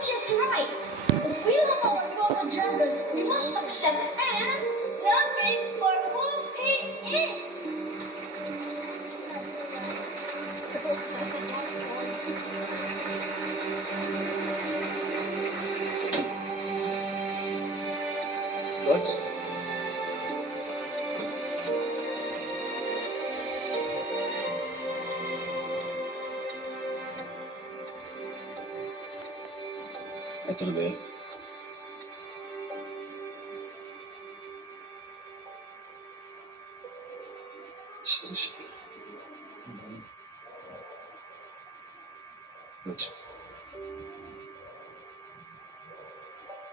just right. If we love our fellow dragon, we must accept and love him for who he is. Lods? Ito na ba yun? Sus. Lods.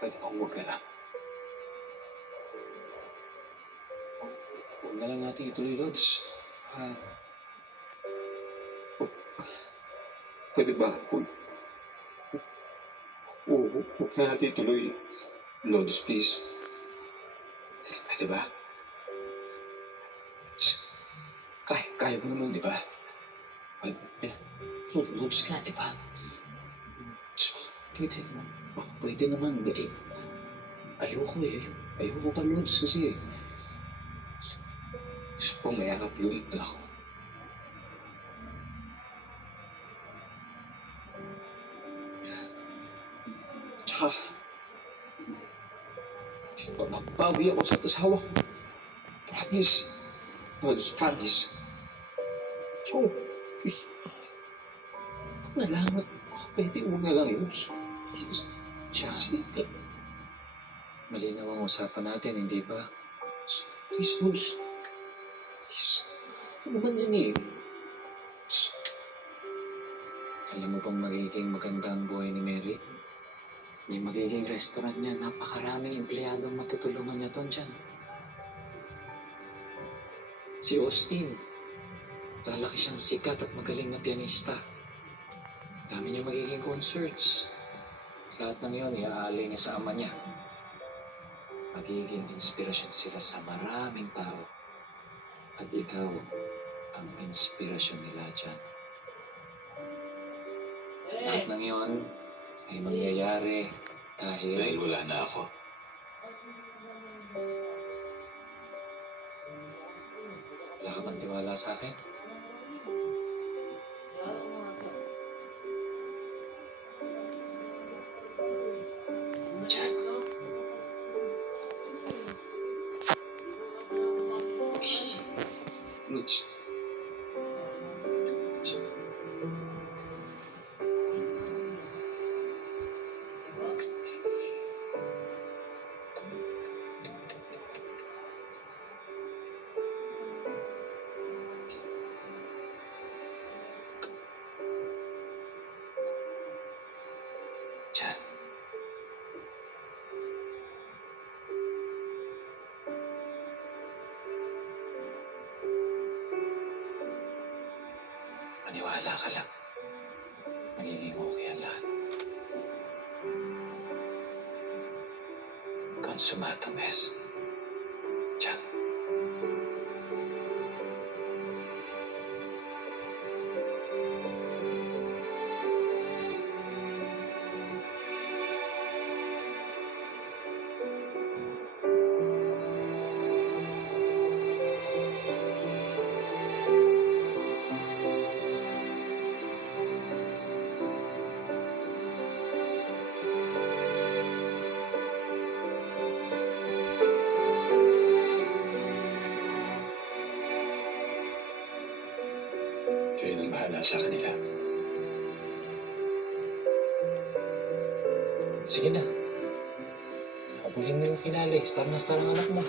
Pwede bang huwag na lang? Huwag na lang natin ituloy, Lods. Pwede ba? Huwag na natin ituloy. Lods, please. Pwede ba? Kaya mo naman, di ba? Lods ka, di ba? Pwede naman. Ayoko eh. Ayoko pa, Lods, kasi gusto kong mayakap yung anak ko. Tsaka, bawi ako sa asawa ko. Promise. Lods, promise. So, huwag na lang. Pwede, huwag na lang, Lods. Sige. Malinaw ang usapan natin, hindi ba? Please, Lods. Please. Ano naman yun eh? Alam mo bang magiging maganda ang buhay ni Mary? Yung magiging restaurant niya, napakaraming empleyadong matutulungan niya doon dyan. Si Austin, lalaki siyang sikat at magaling na pianista. Dami niya magiging concerts. Lahat ng yun, iaalay niya sa ama niya. Magiging inspirasyon sila sa maraming tao. At ikaw, ang inspirasyon nila dyan. Lahat ng yun ay mangyayari dahil wala na ako. wala ka bang tiwala sa akin? Diyan. Lods. Diyan. Maniwala ka lang. Magiging okay ang lahat. Consumatum est. Diyan. Kayo nang bahala sa kanila. Sige na. Habulin mo yung finale. Star na star ang anak mo.